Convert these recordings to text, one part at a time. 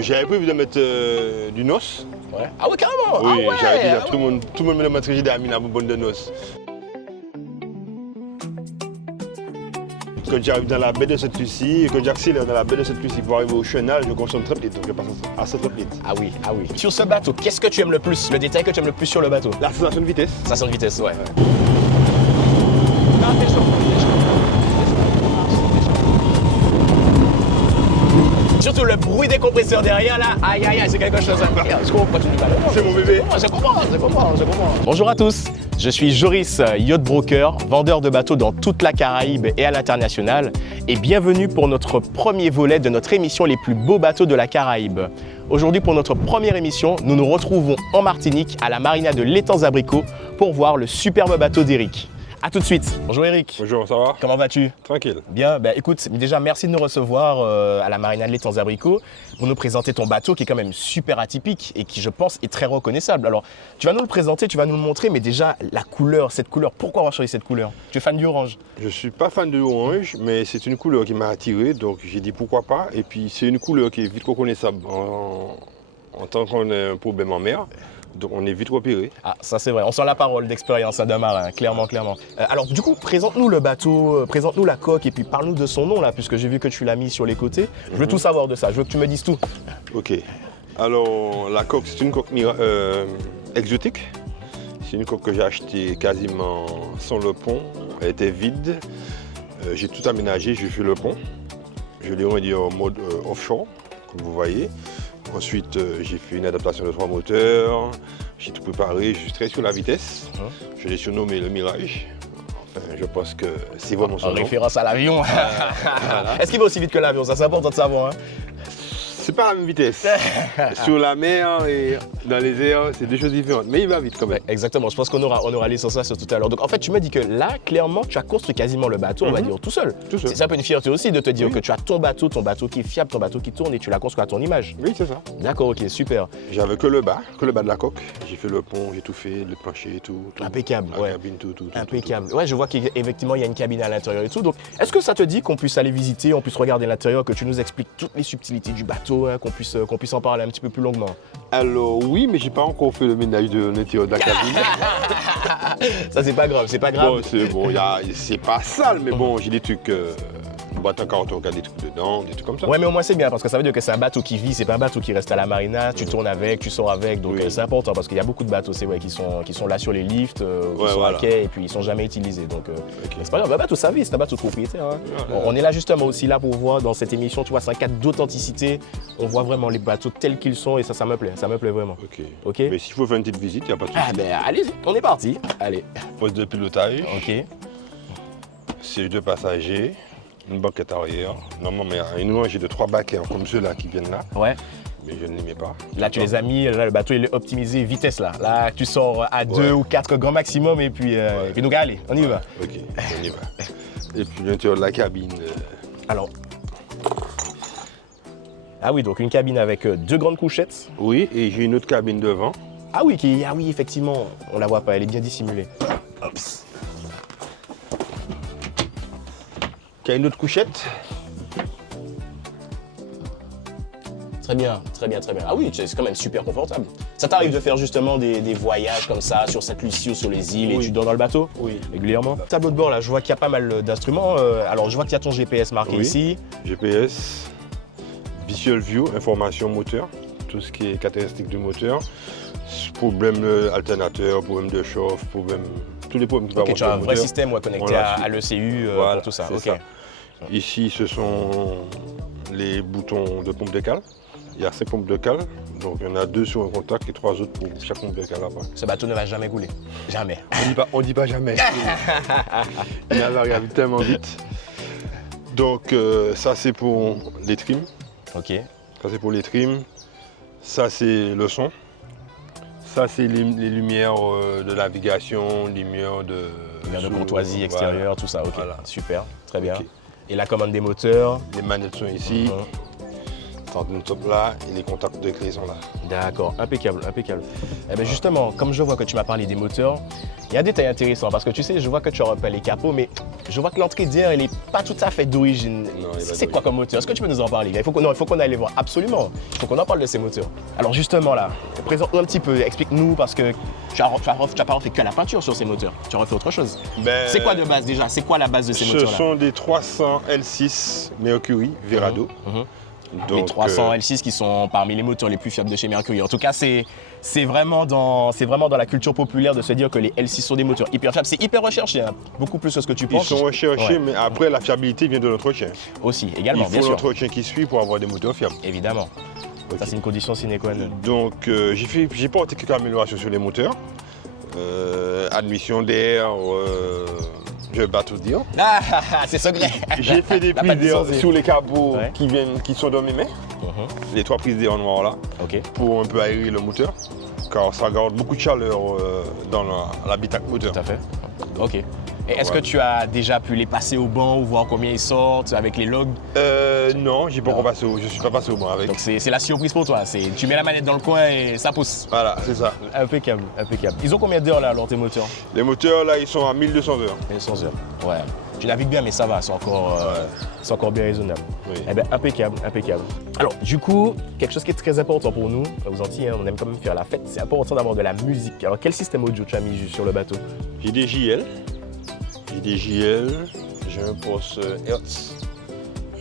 J'avais prévu de mettre du noce. Ouais. Ah ouais, carrément. Oui, ah ouais, j'avais dit à ah tout le monde me demande ce que j'ai mis la bonbonne de noce. Quand j'arrive dans la baie de Sainte-Lucie, quand j'accélère dans la baie de Sainte-Lucie pour arriver au chenal, je consomme 30 litres, donc je passe à 130 litres. Ah oui, ah oui. Sur ce bateau, qu'est-ce que tu aimes le plus? Le détail que tu aimes le plus sur le bateau? La sensation de vitesse. Sensation de vitesse, ouais. Surtout le bruit des compresseurs derrière là, aïe aïe aïe, c'est quelque chose à faire. Je comprends, C'est mon bébé. Je comprends. Bonjour à tous, je suis Joris, yacht broker, vendeur de bateaux dans toute la Caraïbe et à l'international, et bienvenue pour notre premier volet de notre émission Les plus beaux bateaux de la Caraïbe. Aujourd'hui, pour notre première émission, nous nous retrouvons en Martinique à la marina de l'Étang-Abricot pour voir le superbe bateau d'Eric. A tout de suite. Bonjour Eric. Bonjour, ça va? Comment vas-tu? Tranquille. Bien, ben écoute, déjà merci de nous recevoir à la marina de l'Étang-Abricot pour nous présenter ton bateau qui est quand même super atypique et qui je pense est très reconnaissable. Alors tu vas nous le présenter, tu vas nous le montrer, mais déjà la couleur, cette couleur, pourquoi avoir choisi cette couleur? Tu es fan du orange? Je ne suis pas fan de l'orange, mais c'est une couleur qui m'a attiré, donc j'ai dit pourquoi pas. Et puis c'est une couleur qui est vite reconnaissable en tant qu'on a un problème en mer. Donc on est vite repéré. Ah, ça c'est vrai, on sent la parole d'expérience d'un marin, clairement. Alors du coup, présente-nous le bateau, présente-nous la coque et puis parle-nous de son nom là, puisque j'ai vu que tu l'as mis sur les côtés. Je veux tout savoir de ça, je veux que tu me dises tout. Ok. Alors la coque, c'est une coque exotique. C'est une coque que j'ai achetée quasiment sans le pont. Elle était vide. J'ai tout aménagé, j'ai fait le pont. Je l'ai remis en mode offshore, comme vous voyez. Ensuite, j'ai fait une adaptation de 3 moteurs, j'ai tout préparé, je suis très sur la vitesse. Je l'ai surnommé le Mirage. Enfin, je pense que c'est vraiment son En nom. référence à l'avion. Voilà. Est-ce qu'il va aussi vite que l'avion? Ça c'est important de savoir. Hein. C'est pas la même vitesse. Sur la mer et dans les airs, c'est deux choses différentes. Mais il va vite quand même. Exactement, je pense qu'on aura l'essentiel sur tout à l'heure. Donc en fait, tu me dis que là, clairement, tu as construit quasiment le bateau, on va dire, tout seul. Tout seul. C'est un peu une fierté aussi de te dire que tu as ton bateau qui est fiable, ton bateau qui tourne et tu l'as construit à ton image. Oui, c'est ça. D'accord, ok, super. J'avais que le bas de la coque. J'ai fait le pont, j'ai tout fait, le plancher, tout. Impeccable, la ouais. cabine, tout. Impeccable. Ouais, je vois qu'effectivement, il y a une cabine à l'intérieur et tout. Donc, est-ce que ça te dit qu'on puisse aller visiter, on puisse regarder l'intérieur, que tu nous expliques toutes les subtilités du bateau, hein, qu'on puisse en parler un petit peu plus longuement? Alors oui, mais j'ai pas encore fait le ménage de l'intérieur de la cabine. Ça, c'est pas grave, c'est pas grave. C'est pas sale, mais bon, j'ai des trucs, boîte à carton, des trucs dedans, des trucs comme ça. Ouais, mais au moins c'est bien parce que ça veut dire que c'est un bateau qui vit, c'est pas un bateau qui reste à la marina, tu tournes avec, tu sors avec, donc Oui. c'est important parce qu'il y a beaucoup de bateaux, c'est vrai, qui sont là sur les lifts, qui sont à quai et puis ils sont jamais utilisés. Donc c'est pas grave, un bateau ça vit, c'est un bateau de propriétaire. Hein. On est là justement aussi là pour voir dans cette émission, tu vois, c'est un cadre d'authenticité, on voit vraiment les bateaux tels qu'ils sont et ça me plaît vraiment. Ok. Mais s'il faut faire une petite visite, il n'y a pas de souci. Ah ben allez-y, on est parti. Allez. Poste de pilotage, Ok. siège de passager, une banquette arrière. Normalement, il y a une rangée de 3 baquets comme ceux-là qui viennent là, Ouais. mais je ne les mets pas. Là, tu les as mis, là, le bateau il est optimisé vitesse là. Là, tu sors à 2 ou 4 grand maximum et puis donc allez, on y va. Ok, on y va. Et puis l'intérieur de la cabine. Alors. Ah oui, donc une cabine avec 2 grandes couchettes. Oui, et j'ai une autre cabine devant. Ah oui, effectivement, on la voit pas, elle est bien dissimulée. Hops. Qui a une autre couchette. Très bien. Ah oui, c'est quand même super confortable. Ça t'arrive de faire justement des voyages comme ça sur Sainte-Lucie ou sur les îles et tu dors dans le bateau? Oui. Régulièrement. Tableau de bord là, je vois qu'il y a pas mal d'instruments. Alors je vois qu'il y a ton GPS marqué ici. GPS, Visual View, information moteur, tout ce qui est caractéristique du moteur, problème alternateur, problème de chauffe, tous les problèmes qui peuvent Ok, tu as un vrai système connecté à l'ECU pour tout ça. c'est ça. Ici, ce sont les boutons de pompe de cale. Il y a 5 pompes de cale, donc il y en a 2 sur un contact et 3 autres pour chaque pompe de cale après. Ce bateau ne va jamais couler. Jamais. On dit pas jamais. Il y a variable tellement vite. Donc ça c'est pour les trims. Ok. Ça c'est pour les trims. Ça c'est le son. Ça c'est les lumières de navigation, lumières de courtoisie extérieure, tout ça. Ok. Voilà. Super. Très bien. Ok. Et la commande des moteurs. Les manettes sont ici. Tandem top là et les contacts de clé sont là. D'accord, impeccable, impeccable. Eh ben justement, comme je vois que tu m'as parlé des moteurs, il y a des détails intéressants parce que tu sais, je vois que tu as repéré les capots, mais je vois que l'entrée d'air, elle n'est pas tout à fait d'origine. C'est quoi comme moteur? Est-ce que tu peux nous en parler? Il faut qu'on aille les voir, absolument. Il faut qu'on en parle de ces moteurs. Alors justement là, présente-nous un petit peu, explique-nous parce que tu n'as pas refait que la peinture sur ces moteurs, tu as refait autre chose. C'est quoi de base déjà? C'est quoi la base de ces moteurs-là? Ce sont des 300 L6 Mercury Verado. Donc, les 300 L6 qui sont parmi les moteurs les plus fiables de chez Mercury. En tout cas, c'est vraiment dans la culture populaire de se dire que les L6 sont des moteurs hyper fiables. C'est hyper recherché, hein. Beaucoup plus que ce que tu penses. Ils sont recherchés, mais après, la fiabilité vient de l'entretien. Aussi, également, bien sûr. Il faut l'entretien qui suit pour avoir des moteurs fiables. Évidemment. Okay. Ça, c'est une condition sine qua non. Donc, j'ai porté quelques améliorations sur les moteurs. Admission d'air, je vais pas tout dire. Ah, c'est secret. J'ai fait des prises d'air sur les capots qui sont dans mes mains. Les 3 prises d'air noires là, pour un peu aérer le moteur, car ça garde beaucoup de chaleur dans l'habitacle moteur. Tout à fait. Ok. Et est-ce que tu as déjà pu les passer au banc ou voir combien ils sortent avec les logs? Non, je ne suis pas passé au banc avec. Donc c'est la surprise pour toi, tu mets la manette dans le coin et ça pousse. Voilà, c'est ça. Impeccable, impeccable. Ils ont combien d'heures là alors tes moteurs? Les moteurs là, ils sont à 1200 heures. 1200 heures, ouais. Tu navigues bien mais ça va, c'est encore bien raisonnable. Oui. Eh bien, impeccable, impeccable. Alors du coup, quelque chose qui est très important pour nous, aux Antilles, hein, on aime quand même faire la fête, c'est important d'avoir de la musique. Alors quel système audio tu as mis sur le bateau? J'ai des JL. J'ai un poste Hertz,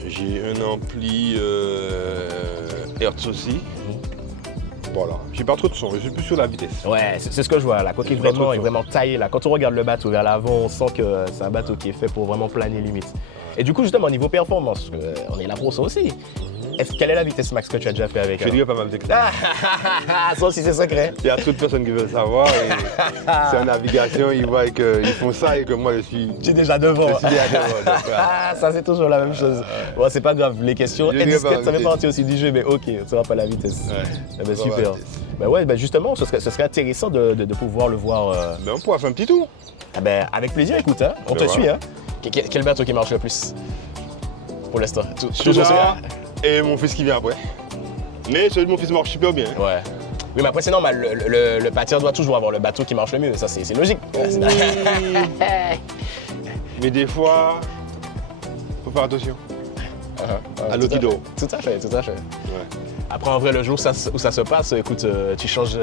j'ai un ampli Hertz aussi. Voilà, j'ai pas trop de son, je suis plus sur la vitesse. Ouais, c'est ce que je vois, la coque est vraiment taillée là. Quand on regarde le bateau vers l'avant, on sent que c'est un bateau qui est fait pour vraiment planer limite. Et du coup, justement, au niveau performance, on est là pour ça aussi. Quelle est la vitesse max que tu as déjà fait avec? Je ne dirai pas ma vitesse. Ça aussi, c'est secret. Il y a trop de personnes qui veulent savoir. C'est en navigation, ils voient qu'ils font ça et que moi, je suis. Tu es déjà devant. Je suis déjà devant. Donc, ça, c'est toujours la même chose. Bon, c'est pas grave. Les questions discrètes, ça fait partie aussi du jeu, mais ok, tu ne sauras pas la vitesse. Ouais. Ben, super. Ben ouais, ben justement, ce serait intéressant de pouvoir le voir. Ben, on pourra faire un petit tour. Ah ben, avec plaisir, écoute, hein, on te suit. Hein. Quel bateau qui marche le plus pour l'instant? Celui-là et mon fils qui vient après. Mais celui de mon fils marche super bien. Ouais. Oui, mais après, c'est normal. Le pâtir doit toujours avoir le bateau qui marche le mieux. Ça, c'est logique. Oui. Mais des fois, faut faire attention. À l'eau qui dort. Tout à fait, tout à fait. Ouais. Après, en vrai, le jour où ça se passe, écoute, tu changes.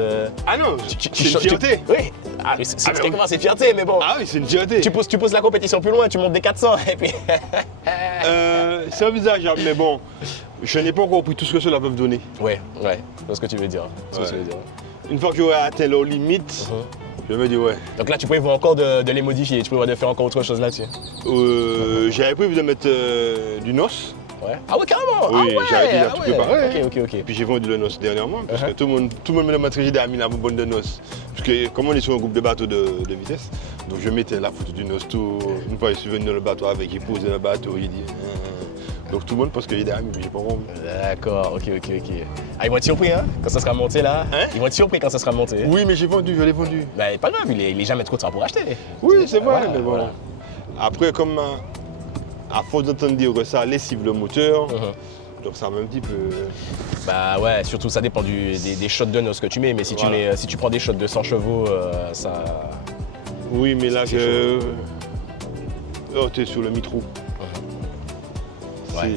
Ah non, c'est une fierté. Oui. Ah, c'est fierté, mais bon. Ah oui, c'est une fierté. Tu pousses la compétition plus loin, tu montes des 400 et puis. C'est envisageable, mais bon, je n'ai pas encore pris tout ce que cela peut me donner. Ouais, c'est ce que tu veux dire. Une fois que j'aurai atteint leurs limites, je me dis ouais. Donc là, tu prévois encore de les modifier, tu prévois de faire encore autre chose là-dessus? J'avais prévu de mettre du NOS. Ouais. Ah ouais, carrément. Oui, j'avais déjà tout préparé. Ok. Puis j'ai vendu le NOS dernièrement, parce que tout le monde me demande si j'ai mis la bonne de NOS. Parce que comme on est sur un groupe de bateaux de vitesse, donc je mettais la photo du NOS tout. Une fois je suis venu dans le bateau avec, il posait le bateau, il dit. Donc tout le monde pense qu'il est derrière, mais j'ai pas compris. D'accord, ok. Ah, ils vont être surpris, hein, quand ça sera monté là. Hein? Ils vont être surpris quand ça sera monté. Oui, mais je l'ai vendu. Bah, pas grave, il est jamais trop tard pour acheter. Oui, c'est vrai, voilà, mais bon. Voilà. Après, comme à force d'entendre dire que ça lessive le moteur, donc ça m'a un petit peu. Bah ouais, surtout ça dépend des shots de NOS que tu mets, mais si tu prends des shots de 100 chevaux, ça. Oui, mais là t'es sur le mitrou.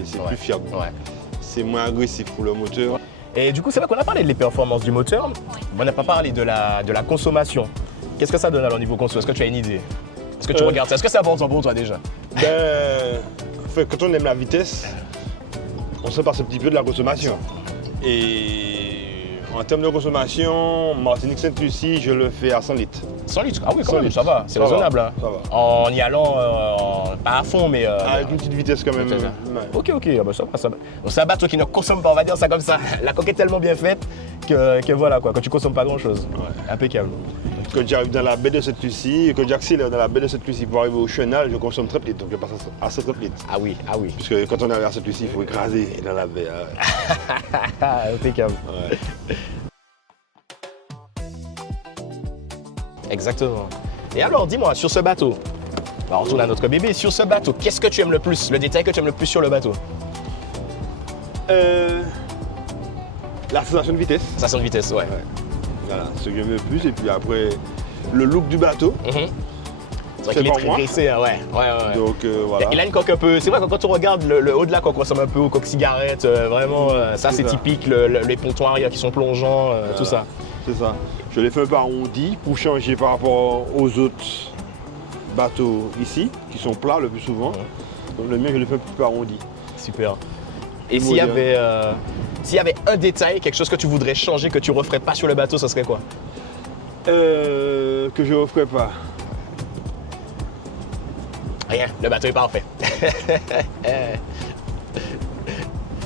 C'est plus fiable. Ouais. C'est moins agressif pour le moteur. Et du coup, c'est vrai qu'on a parlé des performances du moteur, mais on n'a pas parlé de la consommation. Qu'est-ce que ça donne alors au niveau conso? Est-ce que tu as une idée? Est-ce que tu regardes ça? Est-ce que c'est important pour toi déjà? Quand on aime la vitesse, on se passe un petit peu de la consommation. Et en termes de consommation, Martinique-Sainte-Lucie, je le fais à 100 litres. 100 litres? Ah oui, quand même, ça va, c'est raisonnable. Hein. Ça va. En y allant, pas à fond, mais. Avec une petite vitesse quand même. Ok, ah bah ça va. Donc c'est un bateau qui ne consomme pas, on va dire ça comme ça. La coque est tellement bien faite que voilà, quoi, quand tu consommes pas grand-chose. Ouais. Impeccable. Quand j'arrive dans la baie de Sainte-Lucie, quand j'accélère dans la baie de Sainte-Lucie pour arriver au chenal, je consomme 30 litres, donc je passe à 30 litres. Ah oui. Puisque quand on arrive à Sainte-Lucie, il faut écraser dans la baie. Impeccable. Ouais. Exactement. Et alors, dis-moi, sur ce bateau, on retourne à notre bébé, sur ce bateau, qu'est-ce que tu aimes le plus? Le détail que tu aimes le plus sur le bateau? La sensation de vitesse. Sensation de vitesse, ouais. Voilà, ce que j'aime le plus. Et puis après, le look du bateau. C'est vrai qu'il est très graissé, hein, ouais. Donc voilà. Il a une coque un peu. C'est vrai que quand on regarde le haut de la coque, on ressemble un peu aux coques cigarettes. Vraiment, ça c'est typique. Les pontons arrière qui sont plongeants, tout ça. C'est ça. Je l'ai fait un peu arrondi pour changer par rapport aux autres bateaux ici, qui sont plats le plus souvent. Donc le mien, je l'ai fait un peu plus arrondi. Super. Et s'il y avait un détail, quelque chose que tu voudrais changer, que tu referais pas sur le bateau, ça serait quoi? Que je ne referais pas. Rien, le bateau est parfait.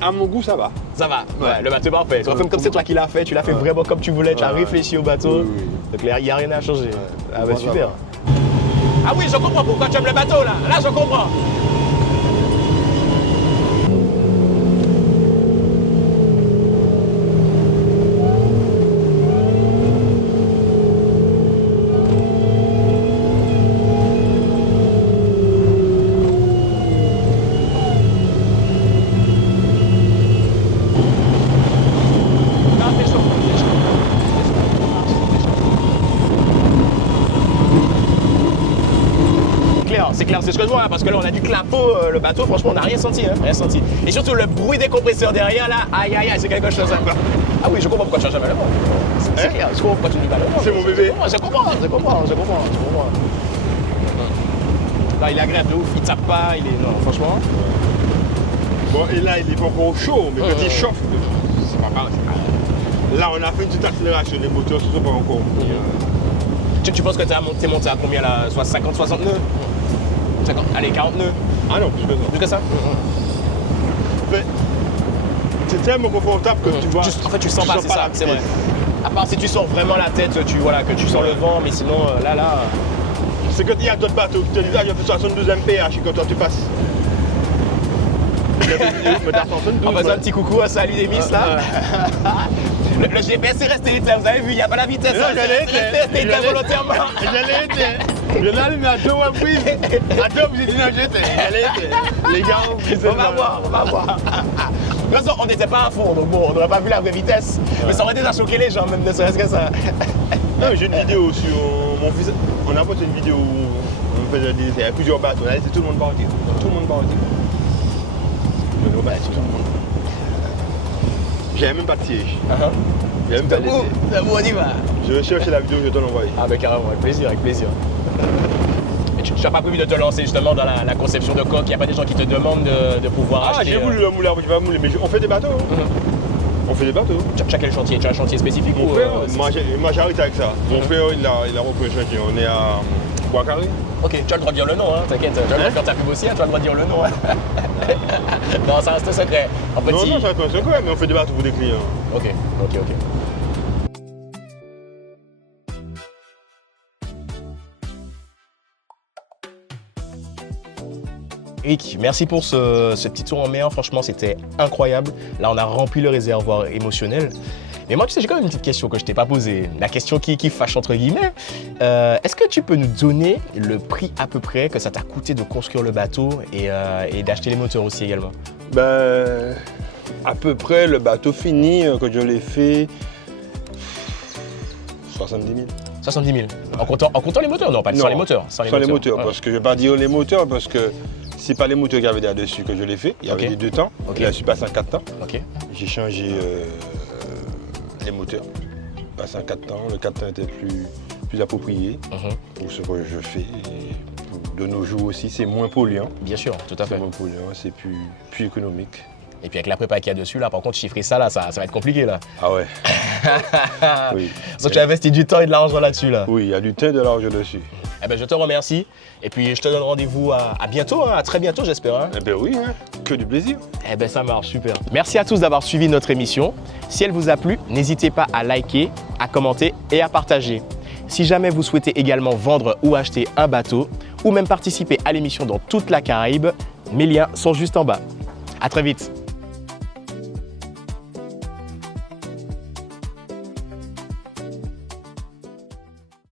À mon goût, ça va. Ça va, ouais, le bateau est parfait. Comme c'est toi qui l'as fait, tu l'as fait vraiment comme tu voulais, tu as réfléchi au bateau. Oui. Donc il n'y a rien à changer. Ah bah super. Ah oui, je comprends pourquoi tu aimes le bateau là. Là, je comprends. C'est clair, c'est ce que je vois, hein, parce que là on a du clapot, le bateau, franchement on n'a rien senti, hein, rien senti. Et surtout le bruit des compresseurs derrière là, aïe aïe aïe, c'est quelque chose. Hein. Ah oui, je comprends pourquoi tu changes jamais le vent. C'est clair, je comprends pourquoi tu dis pas le vent. C'est mon bébé. Je comprends. Là il est agréable de ouf, il tape pas, il est. Non, franchement. Bon, et là il est pas encore chaud, mais quand il chauffe, c'est pas mal. Là on a fait une petite accélération, les moteurs ne sont pas encore. Tu penses que t'es monté à combien là? 50, 60 nœuds? 50, allez, 40 nœuds. Ah non, plus que ça. Plus que ça? C'est tellement confortable que tu vois. En fait, tu sens pas, c'est ça, c'est vrai. À part si tu sors vraiment la tête, que tu sens le vent, mais sinon, là. C'est quand il y a d'autres bateaux qui te disent, ah, j'ai fait 72 mph, et quand toi tu passes. Mais t'as 72. On va faire un petit coucou à Sally Demis là. Le GPS est resté éteint, vous avez vu, il n'y a pas la vitesse. Non, je l'ai été. Volontairement. Je l'ai été. Je l'ai allumé à 2 reprises. À 2 reprises, j'ai dit non, j'étais. Je l'ai été. Les gars, on va voir. De toute façon, on n'était pas à fond, donc bon, on n'aurait pas vu la vraie vitesse. Mais ça aurait déjà choqué les gens, même ne serait-ce que ça. Non, j'ai une vidéo sur mon fils. On a posté une vidéo où on faisait des essais. Il y a plusieurs bateaux. On a laissé tout le monde partir. Tout le monde partir. J'avais même pas de siège. J'avais même pas de siège. C'est bon, on y va. Je vais chercher la vidéo, je vais te l'envoyer. Ah ben carrément, avec plaisir. Mais tu n'as pas prévu de te lancer justement dans la conception de coque? Il n'y a pas des gens qui te demandent de pouvoir acheter? Ah, j'ai voulu le mouler, tu vas mouler, mais on fait des bateaux. On fait des bateaux. Tu as quel chantier? Tu as un chantier spécifique? Mon frère, moi j'arrête avec ça. Mon frère, il a repris le chantier. On est à Bois-Carré. Ok, tu as le droit de dire le nom, hein, t'inquiète. Tu as le droit de faire ta pub aussi, tu as le droit de dire le nom. Non, ça reste secret. En petit... Non, ça reste un secret, mais on fait des bateaux pour des clients. Ok. Eric, merci pour ce petit tour en mer, franchement c'était incroyable. Là on a rempli le réservoir émotionnel. Mais moi tu sais, j'ai quand même une petite question que je t'ai pas posée, la question qui fâche entre guillemets. Est-ce que tu peux nous donner le prix à peu près que ça t'a coûté de construire le bateau et d'acheter les moteurs aussi également? Ben, à peu près le bateau fini, quand je l'ai fait, 70 000. 70 000. En comptant les moteurs? Non, pas sans les moteurs. Sans les moteurs, parce que je ne vais pas dire les moteurs, parce que c'est pas les moteurs qu'il y avait là-dessus que je l'ai fait. Il y avait des 2 temps. Là, je suis passé à 4 temps. J'ai changé les moteurs. Passé à 4 temps. Le 4 temps était plus approprié pour ce que je fais. Et de nos jours aussi, c'est moins polluant. Bien sûr, tout à fait. C'est moins polluant, c'est plus économique. Et puis avec la prépa qu'il y a dessus, là, par contre, chiffrer ça, là, ça va être compliqué, là. Ah ouais. Oui. Donc tu as investi du temps et de l'argent là-dessus, là. Oui, il y a du temps et de l'argent dessus. Eh ben, je te remercie. Et puis, je te donne rendez-vous à bientôt, hein, à très bientôt, j'espère. Hein. Eh ben oui, hein. Que du plaisir. Eh ben, ça marche, super. Merci à tous d'avoir suivi notre émission. Si elle vous a plu, n'hésitez pas à liker, à commenter et à partager. Si jamais vous souhaitez également vendre ou acheter un bateau, ou même participer à l'émission dans toute la Caraïbe, mes liens sont juste en bas. À très vite.